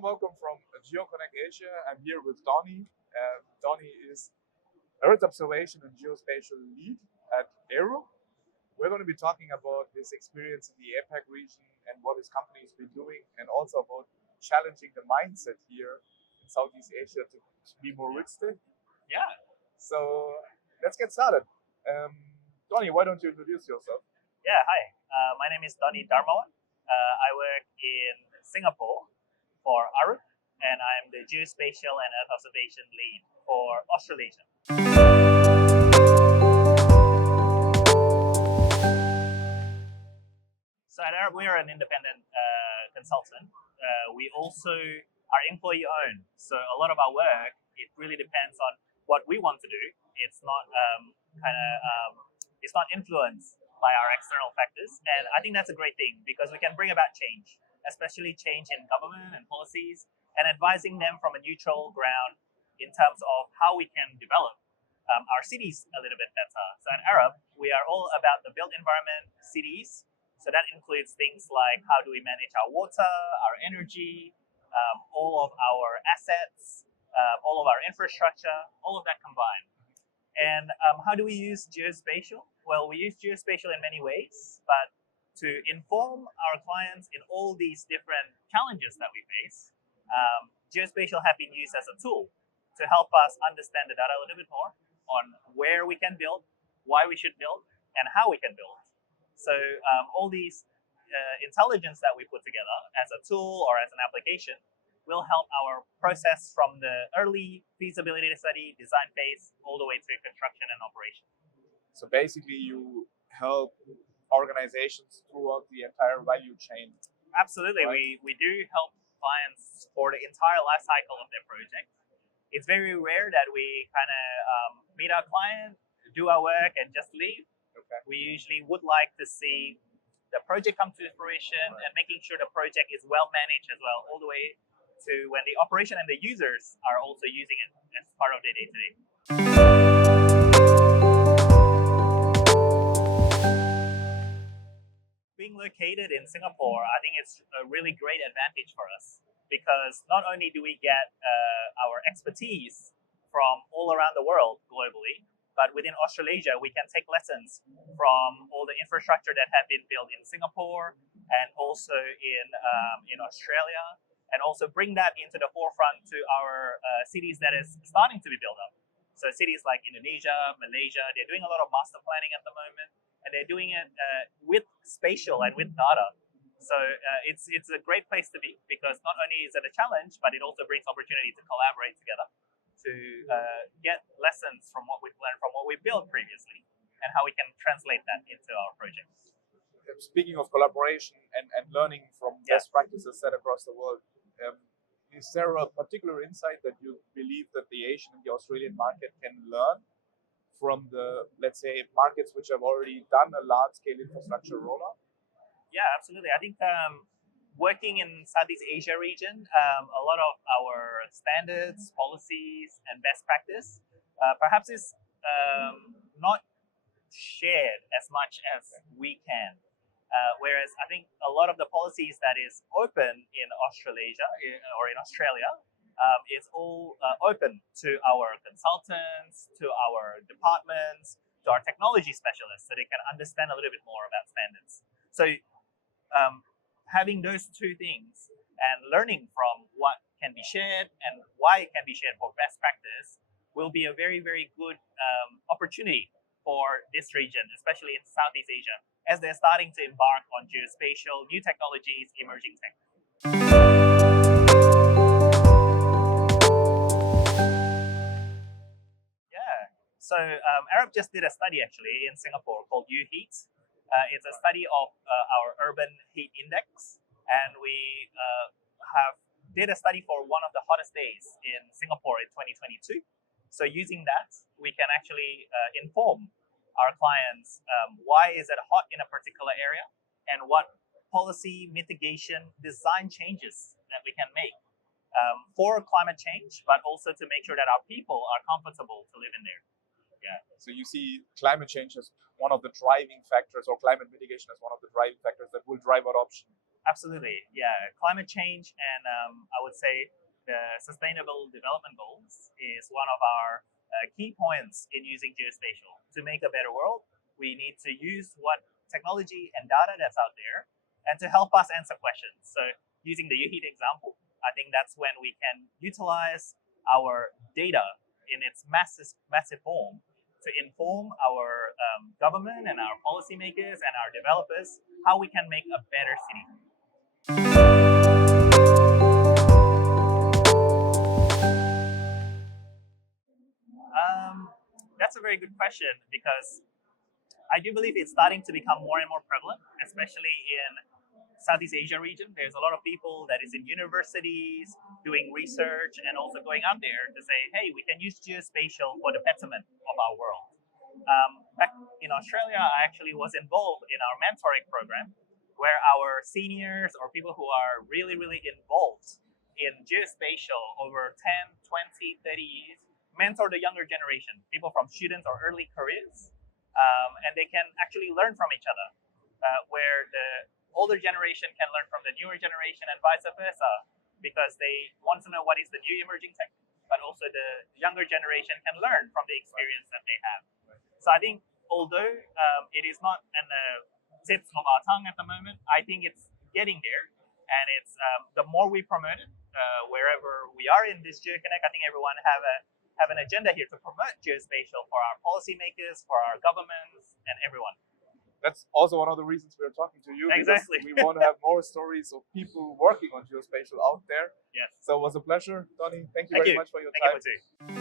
warm welcome from GeoConnect Asia. I'm here with Donny. Donny is Earth Observation and Geospatial Lead at Arup. We're going to be talking about his experience in the APAC region and what his company has been doing, and also about challenging the mindset here in Southeast Asia to be more realistic. Yeah. So let's get started. Donny, why don't you introduce yourself? Yeah. Hi. My name is Donny Darmawan. I work in Singapore for Arup, and I'm the Geospatial and Earth Observation Lead for Australasia. So at Arup, we are an independent consultant. We also are employee-owned, so a lot of our work, it really depends on what we want to do. It's not it's not influenced by our external factors, and I think that's a great thing because we can bring about change, especially change in government and policies, and advising them from a neutral ground in terms of how we can develop our cities a little bit better. So at Arup, we are all about the built environment cities. So that includes things like how do we manage our water, our energy, all of our assets, all of our infrastructure, all of that combined. And how do we use geospatial? Well, we use geospatial in many ways, but to inform our clients in all these different challenges that we face, geospatial have been used as a tool to help us understand the data a little bit more on where we can build, why we should build, and how we can build. So all these intelligence that we put together as a tool or as an application will help our process from the early feasibility study, design phase, all the way to construction and operation. So basically, you help organizations throughout the entire value chain. Absolutely, right? we do help clients for the entire life cycle of their project. It's very rare that we kind of meet our client, do our work, and just leave. Okay. We usually would like to see the project come to fruition, right, and making sure the project is well managed as well, all the way to when the operation and the users are also using it as part of their day-to-day. Being located in Singapore, I think it's a really great advantage for us because not only do we get our expertise from all around the world globally, but within Australasia, we can take lessons from all the infrastructure that have been built in Singapore and also in Australia, and also bring that into the forefront to our cities that is starting to be built up. So cities like Indonesia, Malaysia, they're doing a lot of master planning at the moment, and they're doing it with spatial and with data. So it's a great place to be because not only is it a challenge, but it also brings opportunity to collaborate together to get lessons from what we've learned from what we built previously and how we can translate that into our projects. Speaking of collaboration and learning from best practices set across the world, is there a particular insight that you believe that the Asian and the Australian market can learn from the, let's say, markets which have already done a large-scale infrastructure rollout? Yeah, absolutely. I think working in Southeast Asia region, a lot of our standards, policies, and best practice perhaps is not shared as much as we can. Whereas I think a lot of the policies that is open in Australasia or in Australia is all open to our consultants, to our departments, to our technology specialists, so they can understand a little bit more about standards. So having those two things and learning from what can be shared and why it can be shared for best practice will be a very, very good opportunity for this region, especially in Southeast Asia, as they're starting to embark on geospatial, new technologies, emerging tech. Yeah, so Arup just did a study actually in Singapore called U-Heat. It's a study of our urban heat index, and we did a study for one of the hottest days in Singapore in 2022. So using that, we can actually inform our clients why is it hot in a particular area and what policy mitigation design changes that we can make for climate change, but also to make sure that our people are comfortable to live in there. Yeah. So you see climate change as one of the driving factors, or climate mitigation as one of the driving factors that will drive adoption Absolutely, yeah. Climate change and I would say the Sustainable Development Goals is one of our key points in using geospatial to make a better world. We need to use what technology and data that's out there, and to help us answer questions. So, using the UHEAT example, I think that's when we can utilize our data in its massive form to inform our government and our policymakers and our developers how we can make a better city. Um, that's a very good question because I do believe it's starting to become more and more prevalent, especially in Southeast Asia region. There's a lot of people that is in universities doing research and also going out there to say, hey, we can use geospatial for the betterment of our world. Back in Australia, I actually was involved in our mentoring program where our seniors or people who are really, really involved in geospatial over 10, 20, 30 years mentor the younger generation, people from students or early careers, and they can actually learn from each other, where the older generation can learn from the newer generation and vice versa, because they want to know what is the new emerging tech, but also the younger generation can learn from the experience that they have. So I think although it is not in the tips of our tongue at the moment, I think it's getting there, and it's the more we promote it, wherever we are in this GeoConnect, I think everyone have an agenda here to promote geospatial for our policymakers, for our governments, and everyone. That's also one of the reasons we're talking to you. Exactly. We want to have more stories of people working on geospatial out there. Yes. So it was a pleasure, Donny. Thank you very much for your time. Thank you.